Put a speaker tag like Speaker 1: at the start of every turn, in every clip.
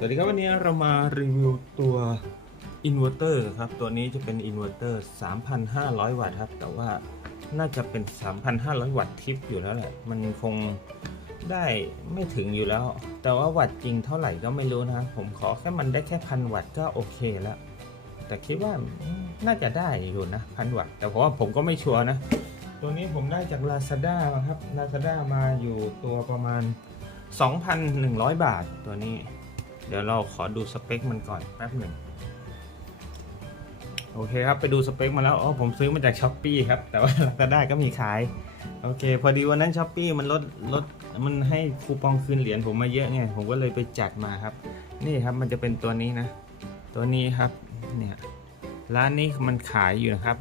Speaker 1: สวัสดีครับวันนี้เรามารีวิวตัวอินเวอร์เตอร์ครับ ตัวนี้จะเป็นอินเวอร์เตอร์3,500 วัตต์ครับ แต่ว่าน่าจะเป็น 3,500 วัตต์ทิปอยู่แล้วแหละ มันคงได้ไม่ถึงอยู่แล้ว แต่ว่าวัตต์จริงเท่าไหร่ก็ไม่รู้นะผมขอแค่มันได้แค่พันวัตต์ก็โอเคแล้ว แต่คิดว่าน่าจะได้อยู่นะพันวัตต์แต่เพราะว่าผมก็ไม่ชัวร์นะ ตัวนี้ผมได้จาก Lazada มาครับ Lazada มาอยู่ตัวประมาณ 2,100 บาทตัวนี้ เดี๋ยวเราขอดูสเปคมันก่อนแป๊บหนึ่งโอเคครับ ไปดูสเปคมาแล้วอ๋อผมซื้อมาจากช้อปปีครับ แต่ว่า Lazada ก็มีขาย โอเค พอดีวันนั้นช้อปปีมันลดลดมันให้คูปองคืนเหรียญผมมาเยอะไง ผมก็เลยไปจัดมาครับ นี่ครับมันจะเป็นตัวนี้นะ ตัวนี้ครับเนี่ยร้านนี้มันขายอยู่นะครับ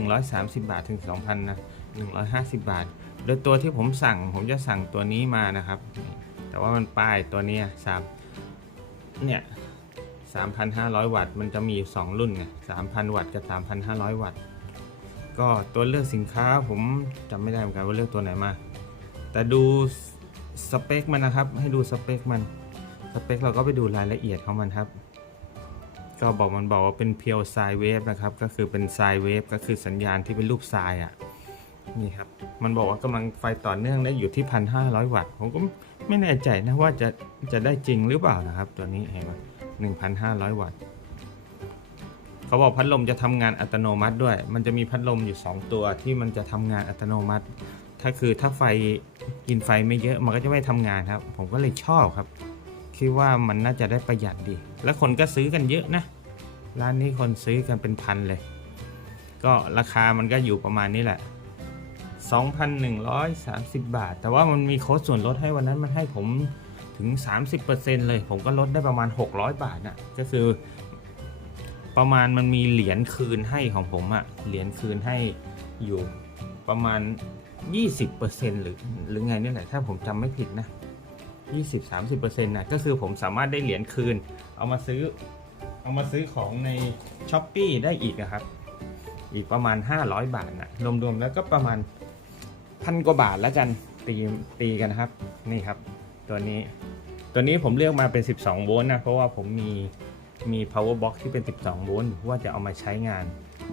Speaker 1: 2,130 บาทถึง 2,000นะ150 บาท โดยตัวที่ผมสั่งผมจะสั่งตัวนี้มานะครับ แต่ว่ามันป้ายตัวนี้สาม เนี่ย 3,500 วัตต์ มันจะมีอยู่ 2 รุ่นไง3,000 วัตต์กับ 3,500 วัตต์ ก็ตัวเลือกสินค้าผมจำไม่ได้เหมือนกันว่าเลือกตัวไหนมา แต่ดูสเปคมันนะครับ ให้ดูสเปคมัน สเปคเราก็ไปดูรายละเอียดของมันครับ ก็บอกมันบอกว่าเป็นเพียวไซเวฟนะครับ ก็คือเป็นไซเวฟก็คือสัญญาณที่เป็นรูปทรายอะ นี่ครับ มันบอกว่ากำลังไฟต่อเนื่องได้อยู่ที่ 1,500 วัตต์ ผมก็ ไม่แน่ใจนะว่าจะจะได้จริงหรือเปล่านะครับ ตัวนี้เห็นไหม1,500วัตต์เขาบอกพัดลมจะทำงานอัตโนมัติด้วย มันจะมีพัดลมอยู่ 2 ตัวที่มันจะทำงานอัตโนมัติ ถ้าคือถ้าไฟกินไฟไม่เยอะมันก็จะไม่ทำงานครับ ผมก็เลยชอบครับ คิดว่ามันน่าจะได้ประหยัดดี และคนก็ซื้อกันเยอะนะ ร้านนี้คนซื้อกันเป็นพันเลย ก็ราคามันก็อยู่ประมาณนี้แหละ 2,130 บาท แต่ว่ามันมีโค้ดส่วนลดให้วันนั้นมันให้ผมถึง 30%เลย ผมก็ลดได้ประมาณ 600 บาทน่ะก็คือ ประมาณมันมีเหรียญคืนให้ของผมอะเหรียญคืนให้อยู่ประมาณ 20%หรือหรือไงนี่แหละถ้าผมจำไม่ผิดนะ 20-30%นะก็คือผมสามารถได้เหรียญคืน เอามาซื้อเอามาซื้อของใน s h อ p e e ได้อีกอะครับ อีกประมาณ 500 บาทนะรวมๆแล้วก็ประมาณ พันกว่าบาทแล้วกันตีตีกันนะครับ นี่ครับ ตัวนี้ตัวนี้ผมเลือกมาเป็น 12 โวลต์นะ เพราะว่าผมมีมี power box ที่เป็น 12 โวลต์ว่าจะเอามาใช้งาน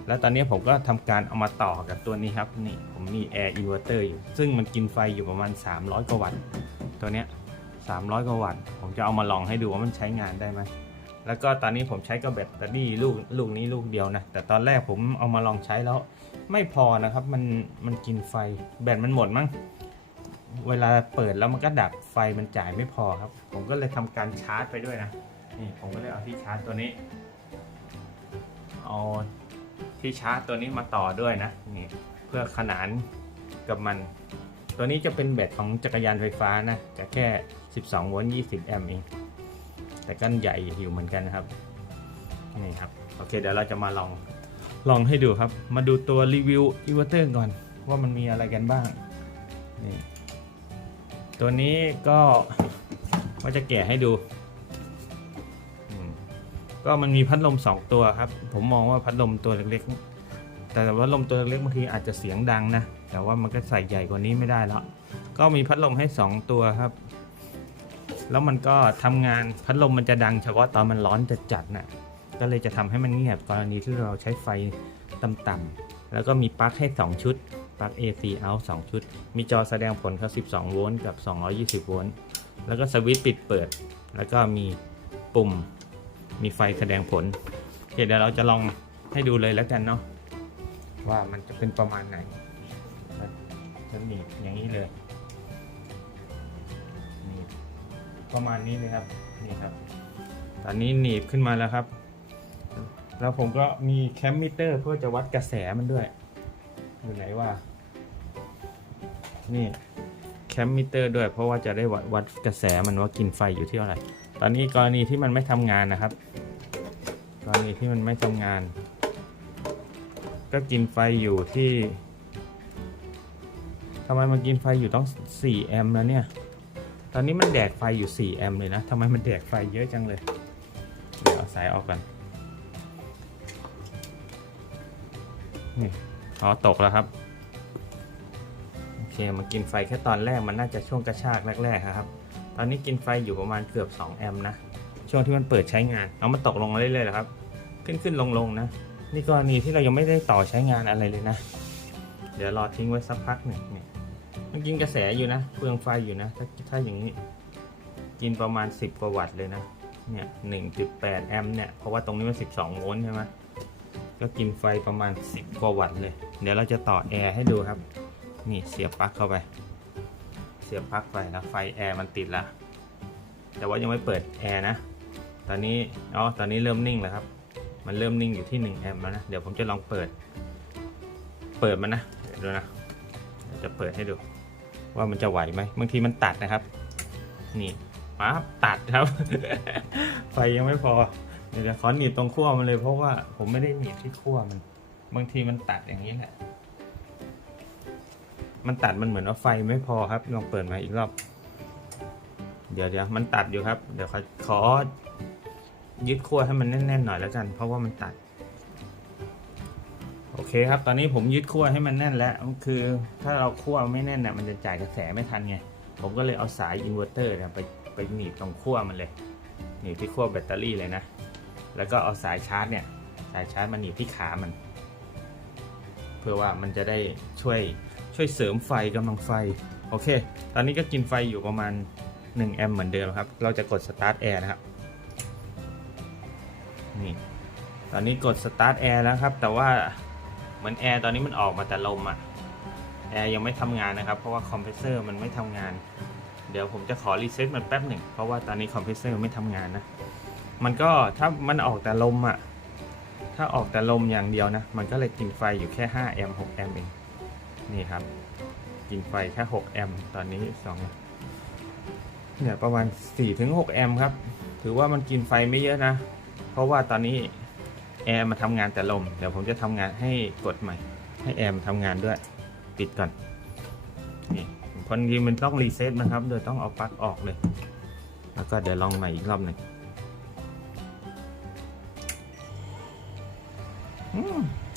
Speaker 1: แล้วตอนนี้ผมก็ทำการเอามาต่อกับตัวนี้ครับ นี่ผมมี air inverter อยู่ ซึ่งมันกินไฟอยู่ประมาณ 300 กว่าวัตต์ ตัวเนี้ย 300 กว่าวัตต์ ผมจะเอามาลองให้ดูว่ามันใช้งานได้ไหม แล้วก็ตอนนี้ผมใช้กับแบตเตอรี่ลูกลูกนี้ลูกเดียวนะ แต่ตอนแรกผมเอามาลองใช้แล้ว ไม่พอนะครับ มันมันกินไฟแบตมันหมดมั้งเวลาเปิดแล้วมันก็ดับไฟมันจ่ายไม่พอครับ ผมก็เลยทำการชาร์จไปด้วยนะนี่ผมก็เลยเอาที่ชาร์จตัวนี้เอาที่ชาร์จตัวนี้มาต่อด้วยนะนี่เพื่อขนานกับมัน ตัวนี้จะเป็นแบตของจักรยานไฟฟ้านะจะแค่ 12 โวลต์20 แอมป์เองแต่ก็ใหญ่อยู่เหมือนกันนะครับนี่ครับโอเคเดี๋ยวเราจะมาลอง ลองให้ดูครับ มาดูตัวรีวิวอิเวอร์เตอร์ก่อน ว่ามันมีอะไรกันบ้างนี่ตัวนี้ก็ว่าจะแกะให้ดู ก็มันมีพัดลม 2 ตัวครับ ผมมองว่าพัดลมตัวเล็กๆ แต่ว่าลมตัวเล็กบางทีอาจจะเสียงดังนะ แต่ว่ามันก็ใส่ใหญ่กว่านี้ไม่ได้แล้วก็มีพัดลมให้ 2 ตัวครับ แล้วมันก็ทำงานพัดลมมันจะดังเฉพาะตอนมันร้อนจัดๆน่ะ ก็เลยจะทำให้มันเงียบกรณีที่เราใช้ไฟต่ำๆแล้วก็มีปลั๊กให้ 2 ชุด ปลั๊ก AC out 2 ชุด มีจอแสดงผลครับ12 โวลต์กับ 220 โวลต์ แล้วก็สวิตช์ปิดเปิด แล้วก็มีปุ่ม มีไฟแสดงผลเเดี๋ยวเราจะลองให้ดูเลยแล้วกันเนาะ ว่ามันจะเป็นประมาณไหนจะหนีบอย่างนี้เลยหนีบประมาณนี้เลยครับ นี่ครับ ตอนนี้หนีบขึ้นมาแล้วครับ แล้วผมก็มีแคมมิเตอร์เพื่อจะวัดกระแสมันด้วย อยู่ไหนว่า นี่แคมมิเตอร์ด้วยเพราะว่าจะได้วัดวัดกระแสมันว่ากินไฟอยู่ที่เท่าไหร่ ตอนนี้กรณีที่มันไม่ทำงานนะครับ กรณีที่มันไม่ทำงาน ก็กินไฟอยู่ที่ทำไมมันกินไฟอยู่ต้อง 4 แอมป์แล้วเนี่ย ตอนนี้มันแดกไฟอยู่ 4 แอมป์เลยนะทำไมมันแดกไฟเยอะจังเลย เดี๋ยวเอาสายออกกัน นี่อ๋อตกแล้วครับ โอเคมันกินไฟแค่ตอนแรกมันน่าจะช่วงกระชากแรกๆครับ ตอนนี้กินไฟอยู่ประมาณเกือบ 2 แอมป์นะ ช่วงที่มันเปิดใช้งาน เอามันตกลงมาเรื่อยๆเหรอครับ ขึ้นขึ้นลงลงนะ นี่กรณีที่เรายังไม่ได้ต่อใช้งานอะไรเลยนะ เดี๋ยวรอทิ้งไว้สักพักหนึ่งเนี่ยมันกินกระแสอยู่นะเปลืองไฟอยู่นะ ถ้าถ้าอย่างนี้ กินประมาณ 10 กว่าวัตต์เลยนะ เนี่ย 1.8 แอมป์เนี่ย เพราะว่าตรงนี้มัน 12 โวลต์ใช่ไหม ก็กินไฟประมาณ 10 กว่าวัตต์เลย เดี๋ยวเราจะต่อแอร์ให้ดูครับ นี่เสียบปลั๊กเข้าไป เสียบปลั๊กไปแล้วไฟแอร์มันติดแล้วแต่ว่ายังไม่เปิดแอร์นะ ตอนนี้ อ๋อ ตอนนี้เริ่มนิ่งแล้วครับ มันเริ่มนิ่งอยู่ที่1แอมป์แล้วนะ เดี๋ยวผมจะลองเปิด เปิดมันนะเดี๋ยวดูนะ จะเปิดให้ดู ว่ามันจะไหวไหม บางทีมันตัดนะครับ นี่ปั๊บตัดครับ ไฟยังไม่พอ เดี๋ยวจะขอหนีบตรงขั้วมันเลยเพราะว่าผมไม่ได้หนีบที่ขั้วมัน บางทีมันตัดอย่างนี้แหละ มันตัดมันเหมือนว่าไฟไม่พอครับ ลองเปิดมาอีกรอบ เดี๋ยวเดี๋ยวมันตัดอยู่ครับ เดี๋ยวขอขอยึดขั้วให้มันแน่นๆหน่อยแล้วกัน เพราะว่ามันตัด โอเคครับ ตอนนี้ผมยึดขั้วให้มันแน่นแล้ว คือ ถ้าเราขั้วไม่แน่นเนี่ยมันจะจ่ายกระแสไม่ทันไง ผมก็เลยเอาสายอินเวอร์เตอร์เนี่ยไปไปหนีบตรงขั้วมันเลยหนีบที่ขั้วแบตเตอรี่เลยนะ แล้วก็เอาสายชาร์จเนี่ยสายชาร์จมาหนีบที่ขามัน เพื่อว่ามันจะได้ช่วยช่วยเสริมไฟกำลังไฟ โอเค ตอนนี้ก็กินไฟอยู่ประมาณ 1 แอมป์เหมือนเดิมครับ เราจะกด Start Air นะครับ นี่ ตอนนี้กด Start Air แล้วครับ แต่ว่าเหมือนแอร์ตอนนี้มันออกมาแต่ลมอะแอร์ยังไม่ทำงานนะครับ เพราะว่าคอมเพรสเซอร์มันไม่ทำงาน เดี๋ยวผมจะขอรีเซ็ตมันแป๊บหนึ่ง เพราะว่าตอนนี้คอมเพรสเซอร์ไม่ทำงานนะ มันก็ถ้ามันออกแต่ลมอะถ้าออกแต่ลมอย่างเดียวนะ มันก็เลยกินไฟอยู่แค่5แอมป์6แอมป์เอง นี่ครับ กินไฟแค่6แอมป์ตอนนี้2เนี่ยประมาณ4-6แอมป์ครับ ถือว่ามันกินไฟไม่เยอะนะ เพราะว่าตอนนี้แอร์มาทำงานแต่ลม เดี๋ยวผมจะทำงานให้กดใหม่ ให้แอร์มาทำงานด้วย ปิดก่อน นี่คนทีมันต้องรีเซ็ตนะครับ โดยต้องเอาปลั๊กออกเลย แล้วก็เดี๋ยวลองใหม่อีกรอบหนึ่ง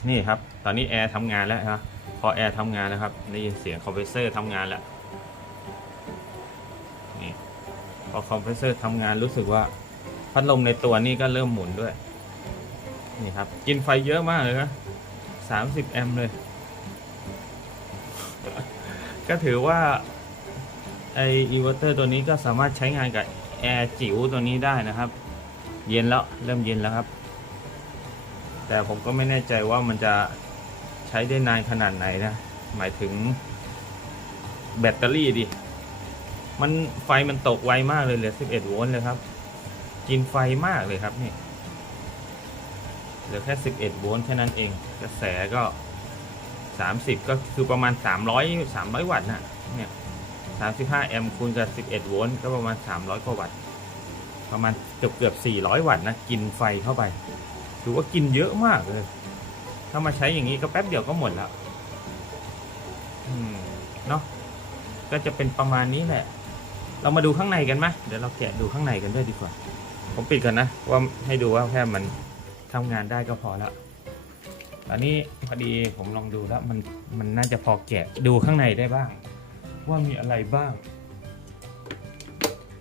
Speaker 1: นี่ครับ ตอนนี้แอร์ทำงานแล้วครับพอแอร์ทำงานแล้วครับได้ยินเสียงคอมเพรสเซอร์ทำงานแล้วนี่พอคอมเพรสเซอร์ทำงานรู้สึกว่าพัดลมในตัวนี้ก็เริ่มหมุนด้วย นี่ครับ กินไฟเยอะมากเลยนะสามสิบแอมป์เลย ก็ถือว่าไออินเวอร์เตอร์ตัวนี้ก็สามารถใช้งานกับแอร์จิ๋วตัวนี้ได้นะครับ เย็นแล้ว เริ่มเย็นแล้วครับ แต่ผมก็ไม่แน่ใจว่ามันจะใช้ได้นานขนาดไหนนะ หมายถึงแบตเตอรี่ดิ มันไฟมันตกไวมากเลยเหลือ 11 โวลต์เลยครับ กินไฟมากเลยครับนี่ เหลือแค่ 11 โวลต์แค่นั้นเอง กระแสก็ 30 ก็คือประมาณ 300 300 วัตต์นะเนี่ย 35 แอมป์คูณกับ 11 โวลต์ก็ประมาณ 300 กว่าวัตต์ ประมาณเกือบเกือบ400 วัตต์นะ กินไฟเข้าไป ถือว่ากินเยอะมากเลย ถ้ามาใช้อย่างนี้ก็แป๊บเดียวก็หมดแล้วเนาะก็จะเป็นประมาณนี้แหละ เรามาดูข้างในกันไหมเดี๋ยวเราแกะดูข้างในกันด้วยดีกว่า ผมปิดก่อนนะ ว่าให้ดูว่าแค่มันทำงานได้ก็พอแล้วอันนี้พอดีผมลองดูแล้วมันมันน่าจะพอแกะดูข้างในได้บ้าง ว่ามีอะไรบ้าง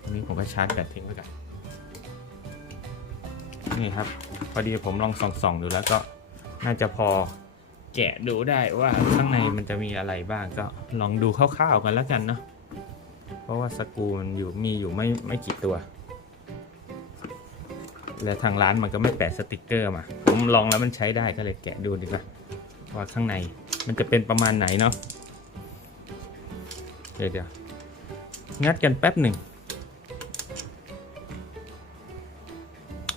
Speaker 1: อันนี้ผมก็ชาร์จแบตทิ้งไว้ก่อนนี่ครับ พอดีผมลองส่องๆดูแล้วก็น่าจะพอแกะดูได้ว่าข้างในมันจะมีอะไรบ้างก็ลองดูคร่าวๆกันแล้วกันเนาะเพราะว่าสกูมันอยู่มีอยู่ไม่ไม่กี่ตัว และทางร้านมันก็ไม่แปะสติกเกอร์มาผมลองแล้วมันใช้ได้ก็เลยแกะดูดีกว่าว่าข้างในมันจะเป็นประมาณไหนเนาะเดี๋ยวเดี๋ยวงัดกันแป๊บหนึ่ง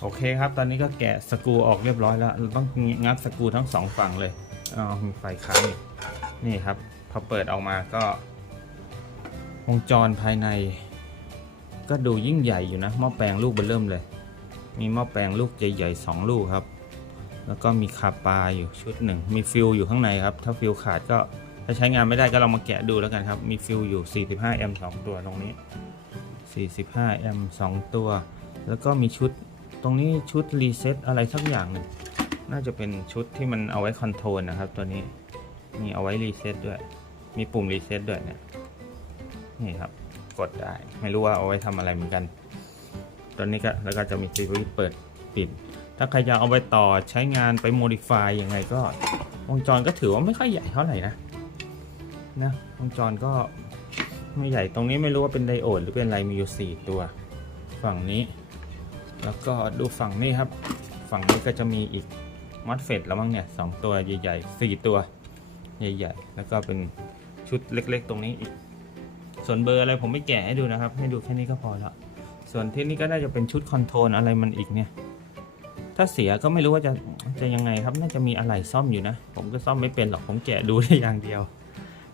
Speaker 1: อเคครับ ตอนนี้ก็แกะสกูออกเรียบร้อยแล้ว เราต้องงัดสกูทั้งสองฝั่งเลยอ๋อมีไฟค้างอยู่นี่ครับ พอเปิดออกมาก็ วงจรภายใน ก็ดูยิ่งใหญ่อยู่นะ หม้อแปลงลูกเบอร์เริ่มเลย มีหม้อแปลงลูกใหญ่ๆสองลูกครับ แล้วก็มีคาปาอยู่ชุดหนึ่ง มีฟิลอยู่ข้างในครับ ถ้าฟิลขาดก็ถ้าใช้งานไม่ได้ก็ลองมาแกะดูแล้วกันครับ มีฟิลอยู่ 45 แอมป์2ตัวตรงนี้ 45 แอมป์2ตัว แล้วก็มีชุด รงนี้ชุดรีเซ็ตอะไรสักอย่างหนึ่งน่าจะเป็นชุดที่มันเอาไว้คอนโทรลนะครับ ตัวนี้มีเอาไว้รีเซ็ตด้วย มีปุ่มรีเซ็ตด้วยเนี่ยนี่ครับกดได้ ไม่รู้ว่าเอาไว้ทำอะไรเหมือนกัน ตัวนี้ก็แล้วก็จะมีสวิตช์เปิดปิด ถ้าใครจะเอาไปต่อใช้งานไปโมดิฟายยังไงก็วงจรก็ถือว่าไม่ค่อยใหญ่เท่าไหร่นะนะวงจรก็ไม่ใหญ่ตรงนี้ไม่รู้ว่าเป็นไดโอดหรือเป็นอะไรมีอยู่ 4 ตัว ฝั่งนี้ แล้วก็ดูฝั่งนี้ครับ ฝั่งนี้ก็จะมีอีกมัดเฟดแล้วมั้งเนี่ยสองตัวใหญ่ๆสี่ตัวใหญ่ๆ แล้วก็เป็นชุดเล็กๆ ตรงนี้อีก ส่วนเบอร์อะไรผมไม่แกะให้ดูนะครับ ให้ดูแค่นี้ก็พอแล้ว ส่วนที่นี่ก็น่าจะเป็นชุดคอนโทรลอะไรมันอีกเนี่ย ถ้าเสียก็ไม่รู้ว่าจะจะยังไงครับ น่าจะมีอะไรซ่อมอยู่นะ ผมก็ซ่อมไม่เป็นหรอก ผมแกะดูได้อย่างเดียว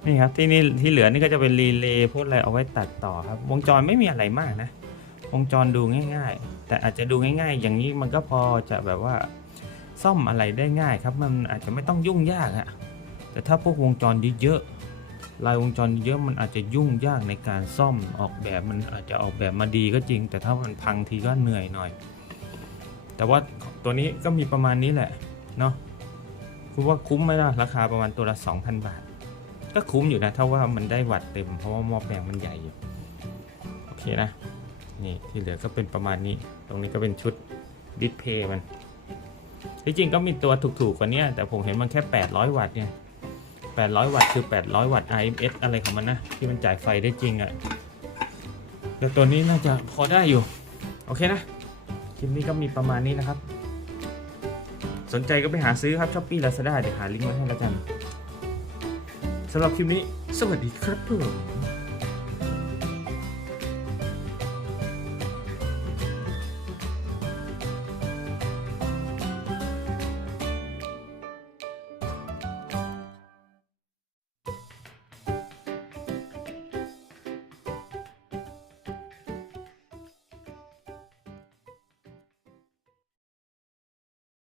Speaker 1: นี่ครับที่นี่ที่เหลือนี่ก็จะเป็นรีเลย์พวกอะไรเอาไว้ตัดต่อครับ วงจรไม่มีอะไรมากนะ วงจรดูง่ายๆ แต่อาจจะดูง่าย ๆ อย่างนี้มันก็พอจะแบบว่าซ่อมอะไรได้ง่ายครับ มันอาจจะไม่ต้องยุ่งยากอะแต่ถ้าพวกวงจรเยอะๆลายวงจรเยอะมันอาจจะยุ่งยากในการซ่อมออกแบบมันอาจจะออกแบบมาดีก็จริง แต่ถ้ามันพังทีก็เหนื่อยหน่อย แต่ว่าตัวนี้ก็มีประมาณนี้แหละเนาะคุณว่าคุ้มไหมล่ะราคาประมาณตัวละ 2,000 บาท ก็คุ้มอยู่นะถ้าว่ามันได้วัตต์เต็มเพราะว่าหม้อแปลงมันใหญ่อยู่โอเคนะ นี่ที่เหลือก็เป็นประมาณนี้ ตรงนี้ก็เป็นชุดดิสเพย์มันที่จริงก็มีตัวถูกๆกว่านี้แต่ผมเห็นมันแค่ 800 วัตต์เนี่ย800 วัตต์คือ 800 วัตต์ IMS อะไรของมันนะ ที่มันจ่ายไฟได้จริงอะ่ะแต่ตัวนี้น่าจะพอได้อยู่ โอเคนะ คลิปนี้ก็มีประมาณนี้นะครับ สนใจก็ไปหาซื้อครับช้อปปี้ลาซาด้าเดี๋ยวหาลิงก์ไว้ให้แล้วกันสำหรับคลิปนี้ สวัสดีครับผม